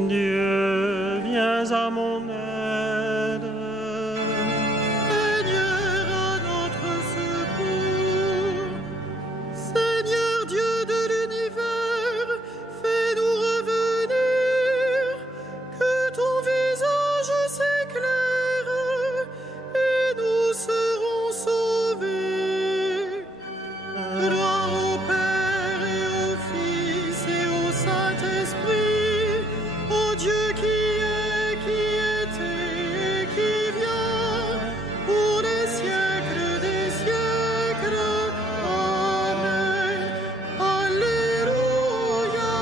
Dieu, viens à mon aide. Seigneur, à notre secours. Seigneur Dieu de l'univers, fais-nous revenir, que ton visage s'éclaire et nous serons sauvés. Gloire au Père et au Fils et au Saint-Esprit, au Dieu qui est, qui était et qui vient, pour les siècles des siècles. Amen. Alléluia.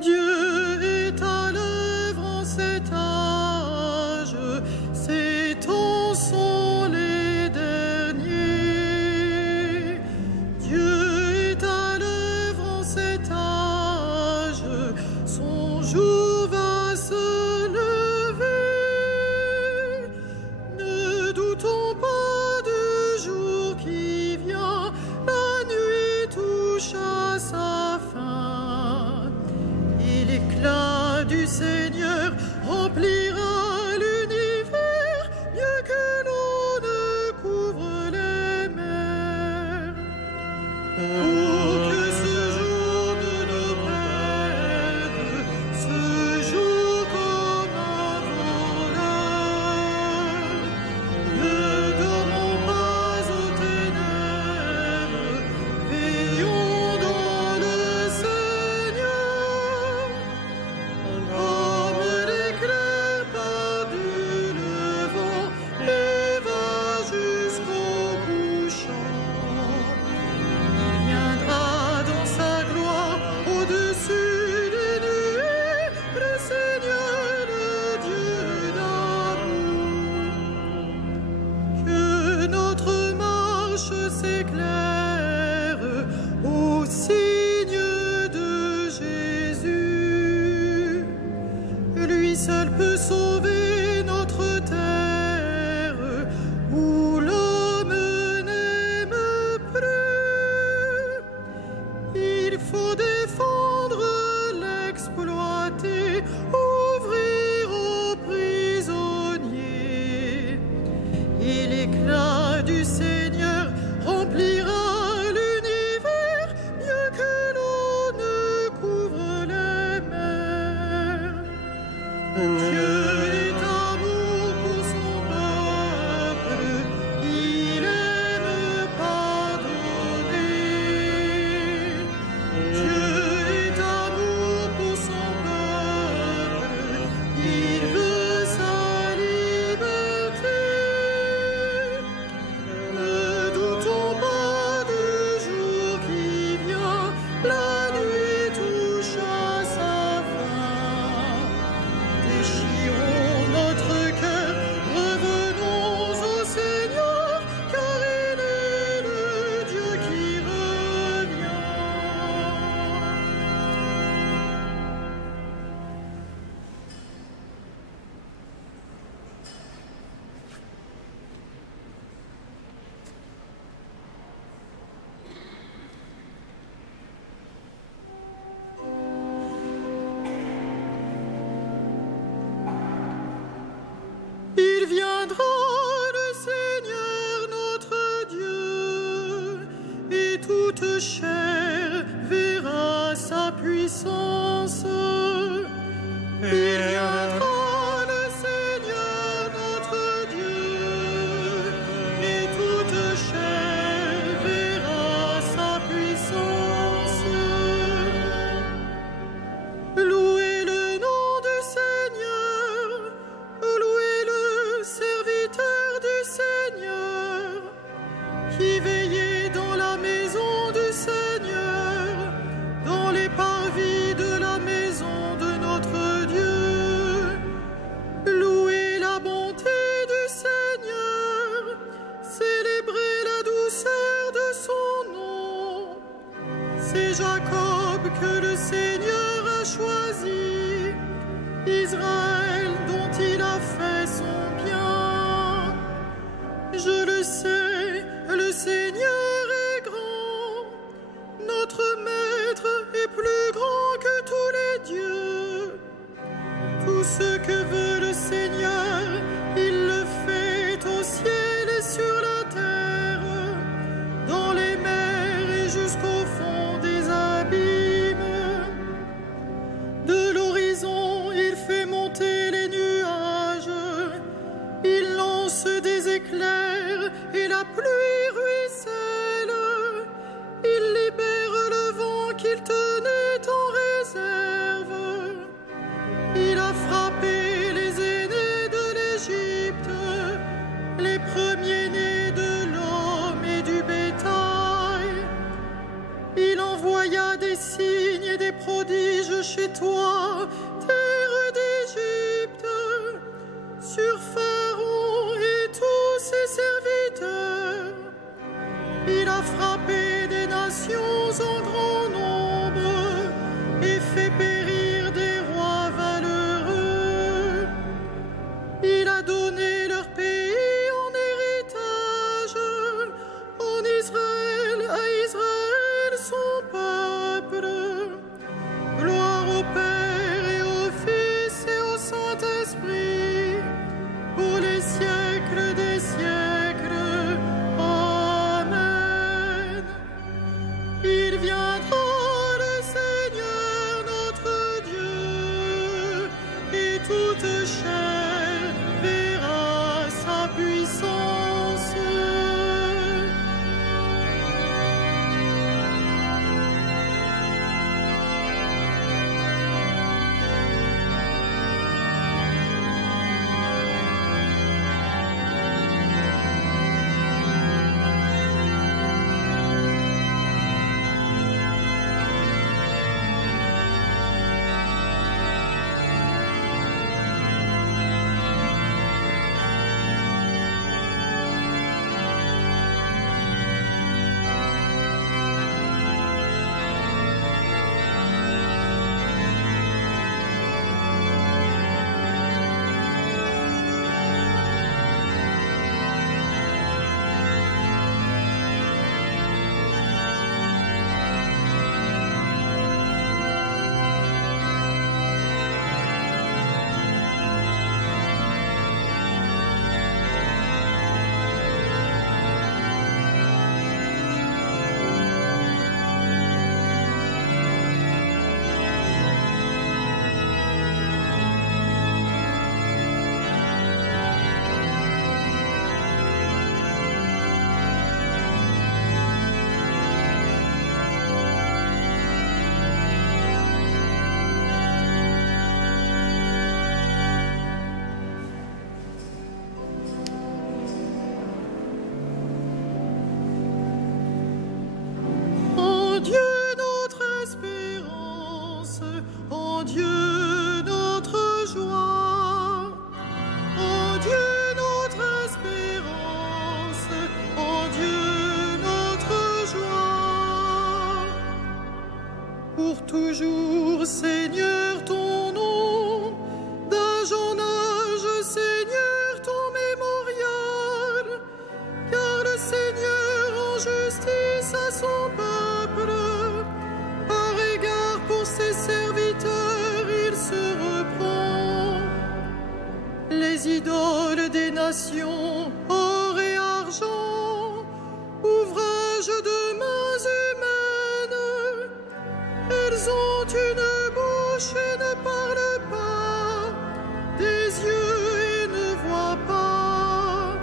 Dieu est à l'œuvre en cet âge, ses temps sont les derniers. Dieu est à l'œuvre en cet âge, son jour va se lever. Ne doutons pas du jour qui vient, la nuit touche à sa fin. Et l'éclat du Seigneur remplira l'univers, mieux que l'eau ne couvre les mers. Pour que ce jour ne nous perde, ce jour comme un voleur, ne dormons pas aux ténèbres, veillons dans le Seigneur. Comme l'éclair part du levant et va jusqu'au couchant, il viendra dans sa gloire au-dessus des nuées, le Seigneur, le Dieu d'amour. Que notre marche s'éclaire au signe de Jésus. Lui seul peut sauver notre terre, où l'homme n'aime plus. Il faut défendre l'exploité, ouvrir aux prisonniers. Et l'éclat du Seigneur remplira l'univers, mieux que l'eau ne couvre les mers. Dieu est amour pour son peuple, il aime pardonner. Dieu est amour pour son peuple, il veut sa liberté. Ne doutons pas du jour qui vient, la nuit touche à sa fin. Déchirons notre cœur, revenons au Seigneur, car il est le Dieu qui revient. Il viendra le Seigneur notre Dieu, et toute chair verra sa puissance. Il viendra le Seigneur notre Dieu, et toute chair verra sa puissance. Louez le nom du Seigneur, louez le serviteur du Seigneur, qui veillait dans la maison du Seigneur, dans les parvis de la maison de notre Dieu. Louez la bonté du Seigneur, célébrez la douceur de son nom. C'est Jacob que le Seigneur a choisi, Israël dont il a fait son bien. la pluie ruisselle, il libère le vent qu'il tenait en réserve. Il a frappé les aînés de l'Égypte, les premiers-nés de l'homme et du bétail. Il envoya des signes et des prodiges chez toi, terre d'Égypte, sur Pharaon et tous ses serviteurs. Il a frappé des nations en grand nombre et fait périr des rois valeureux. Il a donné leur pays en héritage, en Israël, à Israël son peuple. Gloire au Père et au Fils et au Saint-Esprit, pour les siècles des siècles. Amen. Il viendra le Seigneur notre Dieu, et toute chair verra sa puissance. En Dieu notre espérance, en Dieu notre joie, en Dieu notre espérance, en Dieu notre joie. Pour toujours, Seigneur, ton nom, d'âge en âge, Seigneur, ton mémorial, car le Seigneur en justice à son peuple, par égard pour ses serviteurs, il se reprend. Les idoles des nations, or et argent, ouvrage de mains humaines, elles ont une bouche et ne parlent pas, des yeux et ne voient pas,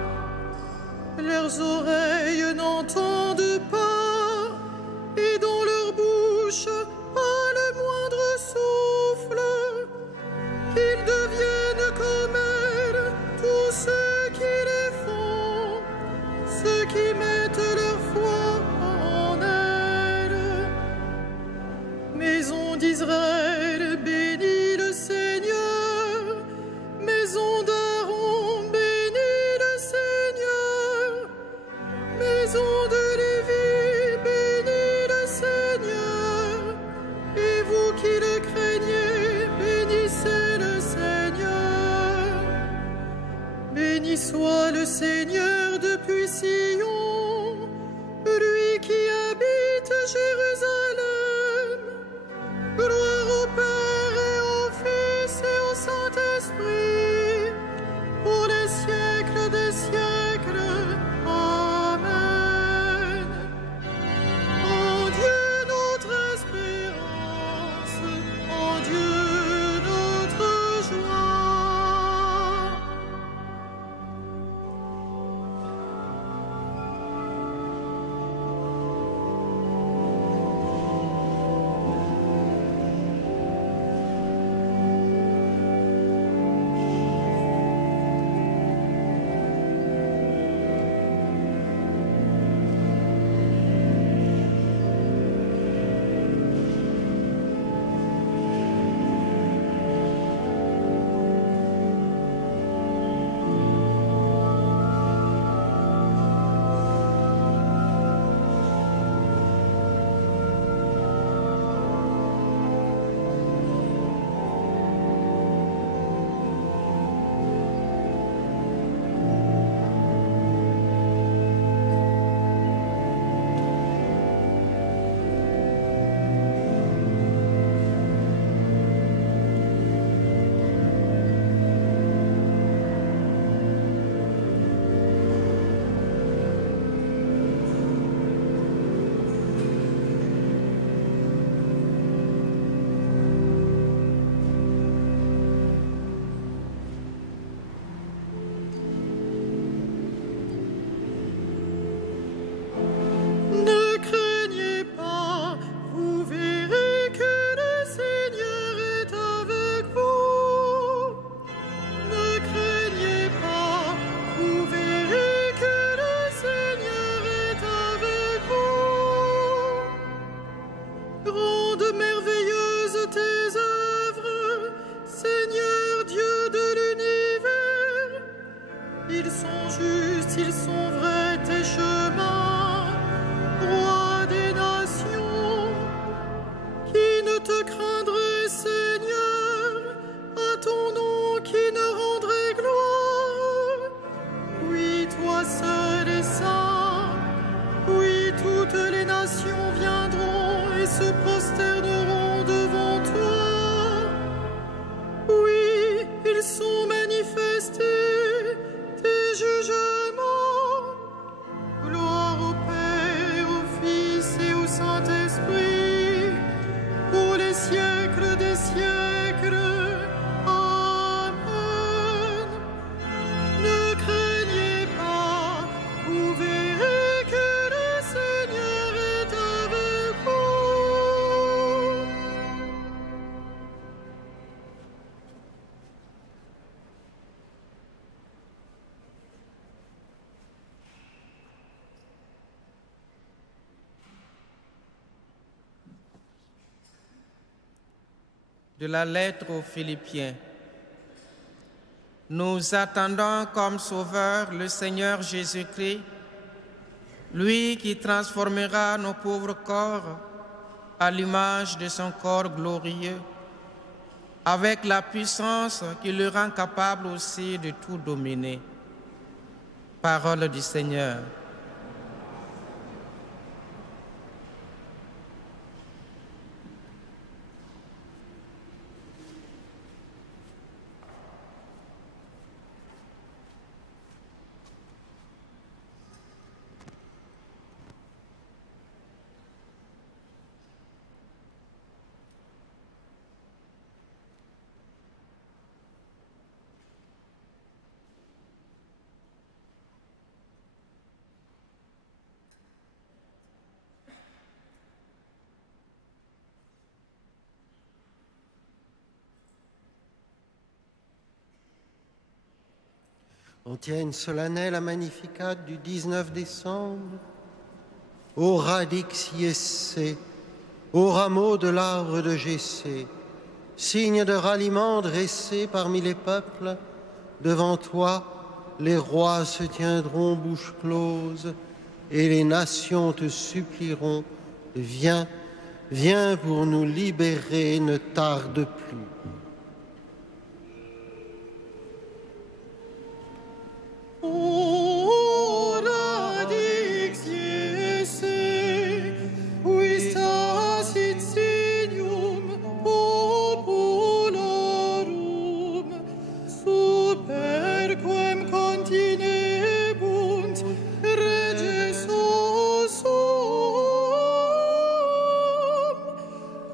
leurs oreilles n'entendent pas, et dans leur bouche pas le moindre souffle, qu'ils deviennent comme elles, tous ceux qui les font, ceux qui mettent leur foi en elles. Maison d'Israël, bénis le Seigneur, maison d'Aaron, bénis le Seigneur, maison de Lévi, bénis le Seigneur, et vous qui le craignez, bénissez le Seigneur. Béni soit le Seigneur depuis Sion, lui qui habite Jérusalem. Gloire au Père et au Fils et au Saint-Esprit, pour les siècles des siècles. Amen. En Dieu notre espérance, en Dieu notre joie. Ils sont justes, ils sont vrais tes chemins, roi des nations. Qui ne te craindrait, Seigneur, à ton nom qui ne rendrait gloire? Oui, toi seul es saint. Oui, toutes les nations viendront et se prosterneront devant toi. Oui, ils sont manifestés, tes jugements. Gloire au Père, au Fils et au Saint-Esprit, pour les siècles des siècles. Amen. Ne craignez pas, vous verrez que le Seigneur est avec vous. De la lettre aux Philippiens. Nous attendons comme Sauveur le Seigneur Jésus-Christ, lui qui transformera nos pauvres corps à l'image de son corps glorieux, avec la puissance qui le rend capable aussi de tout dominer. Parole du Seigneur. Antienne solennelle à Magnificat du 19 décembre. Ô radix Iesse, ô rameau de l'arbre de Jessé, signe de ralliement dressé parmi les peuples, devant toi, les rois se tiendront bouche close et les nations te supplieront. Viens, viens pour nous libérer, ne tarde plus. O radix Iesse, qui stas in signum populorum, superquem continebunt reges ossum,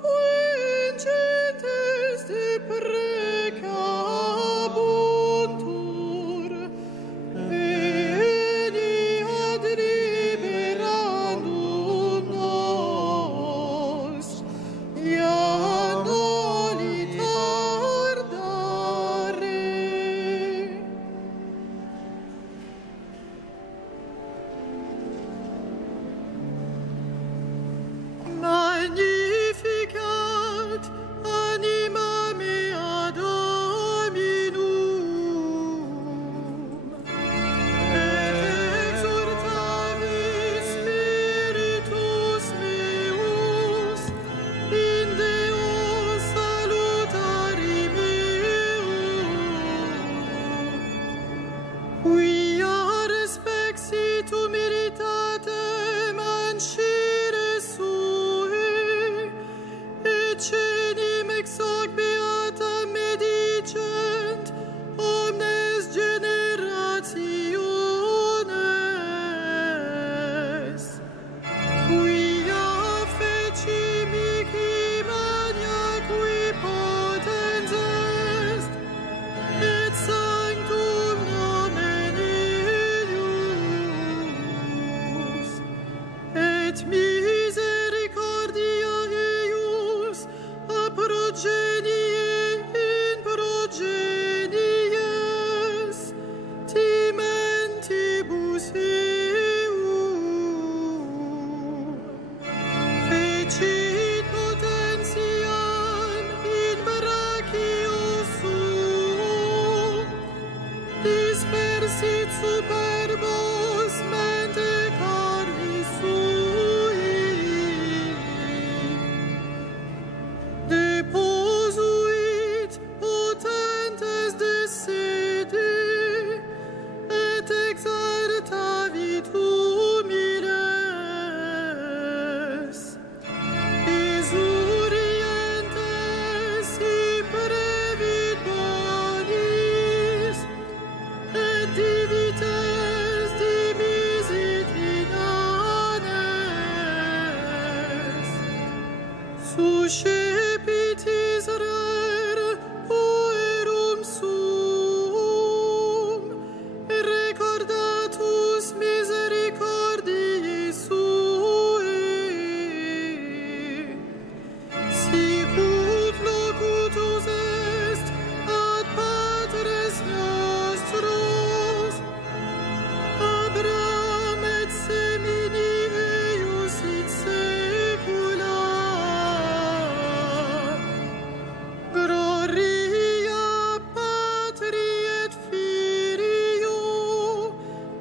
qui incentes de precabuntur. Veni ad liberandum nos, ia noli tardare. Magnificat anima mea Dominum, et exultavi spiritus meus in Deo salutari meum, quia respexit humilitatem ancire sui, et cenim ex hoc beata medicent omnes generationes, quia feci mihi magna qui potens est, et sanctum nomen sit superbos mente cari sui, deposuit potentes de sede, et exaltavit humiles, exurientes imprevit bonis, et divites dimisit inanes, suscepit Israel puerum suum, recordatus misericordiae sui, sicut locutus est ad patres nostros, Abraham et semini eius in saecula. Gloria Patri et Filio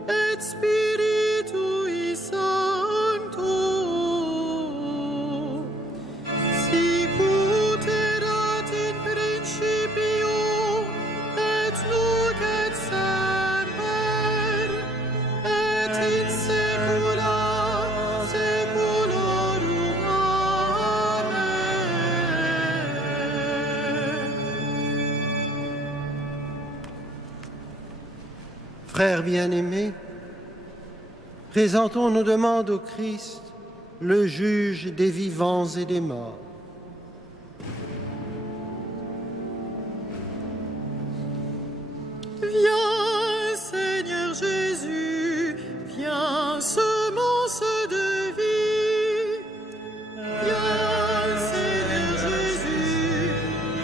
et Spiritui Sancto, sicut erat in principio et nunc et semper et in saecula saeculorum. Amen. Frères bien-aimés, présentons nos demandes au Christ, le juge des vivants et des morts. Viens, Seigneur Jésus, viens, semence de vie. Viens, Seigneur Jésus,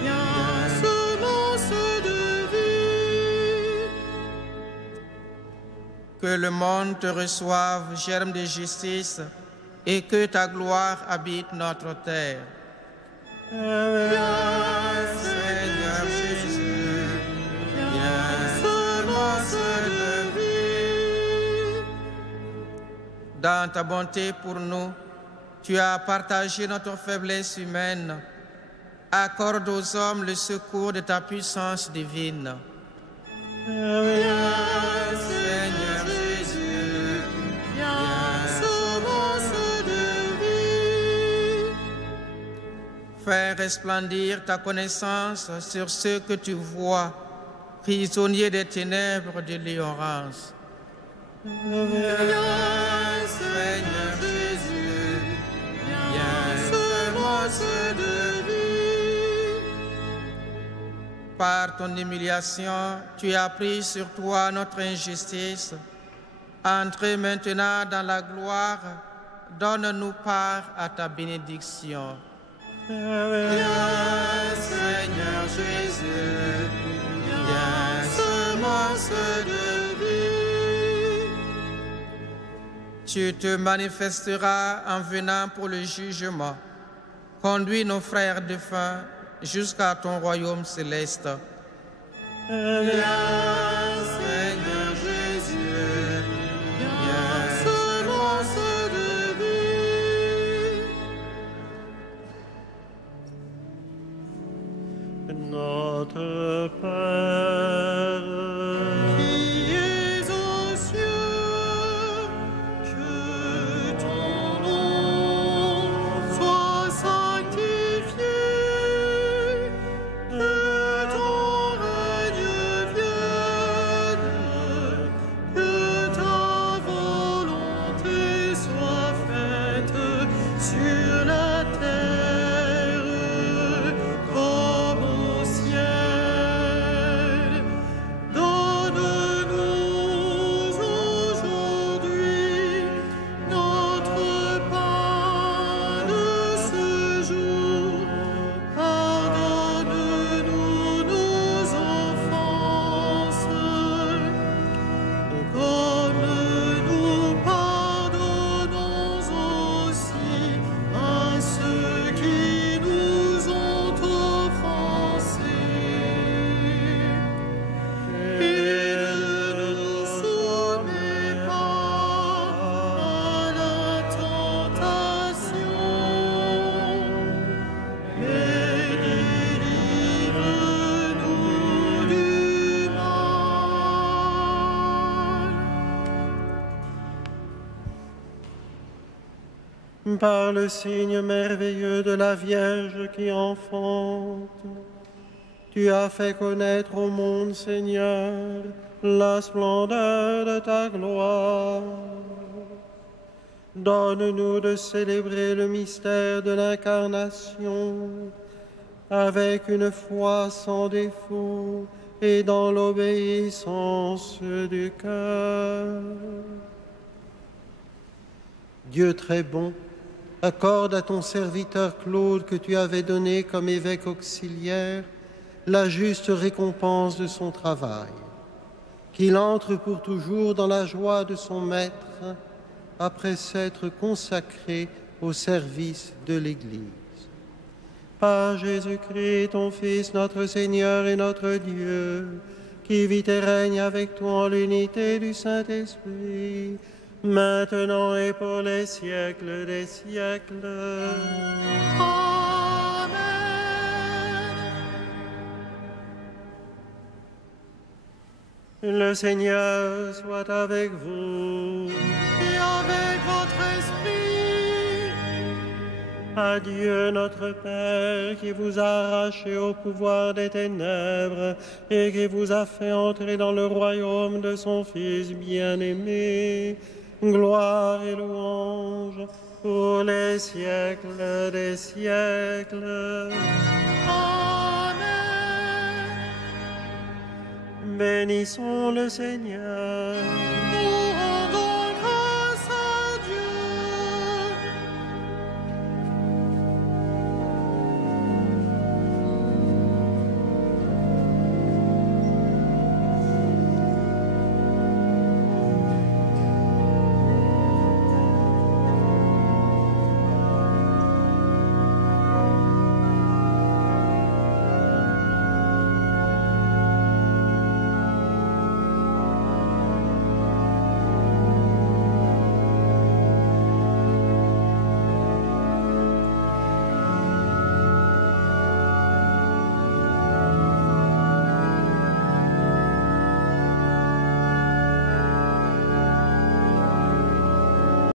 viens, semence de vie. Que le monde te reçoive, germe de justice, et que ta gloire habite notre terre. Viens, Seigneur Jésus, viens, semence de vie. dans ta bonté pour nous, tu as partagé notre faiblesse humaine. Accorde aux hommes le secours de ta puissance divine. Viens, Seigneur Jésus, viens, semence de vie. fais resplendir ta connaissance sur ceux que tu vois, prisonniers des ténèbres de l'ignorance. Viens, Seigneur Jésus, viens, semence de vie. Par ton humiliation, tu as pris sur toi notre injustice. Entrez maintenant dans la gloire, donne-nous part à ta bénédiction. Viens, Seigneur Jésus, viens, semence de vie. Tu te manifesteras en venant pour le jugement. Conduis nos frères défunts jusqu'à ton royaume céleste. Viens, Seigneur Jésus, viens, semence de vie. Notre Père, Qui es aux cieux, que ton nom soit sanctifié, que ton règne vienne. Par le signe merveilleux de la Vierge qui enfante, tu as fait connaître au monde, Seigneur, la splendeur de ta gloire. Donne-nous de célébrer le mystère de l'incarnation avec une foi sans défaut et dans l'obéissance du cœur. Dieu très bon, accorde à ton serviteur Claude, que tu avais donné comme évêque auxiliaire, la juste récompense de son travail. Qu'il entre pour toujours dans la joie de son maître, après s'être consacré au service de l'Église. Par Jésus-Christ, ton Fils, notre Seigneur et notre Dieu, qui vit et règne avec toi en l'unité du Saint-Esprit, maintenant et pour les siècles des siècles. Amen. Le Seigneur soit avec vous. Et avec votre esprit. Adieu notre Père, qui vous a arraché au pouvoir des ténèbres et qui vous a fait entrer dans le royaume de son Fils bien-aimé. Gloire et louange pour les siècles des siècles. Amen. Bénissons le Seigneur.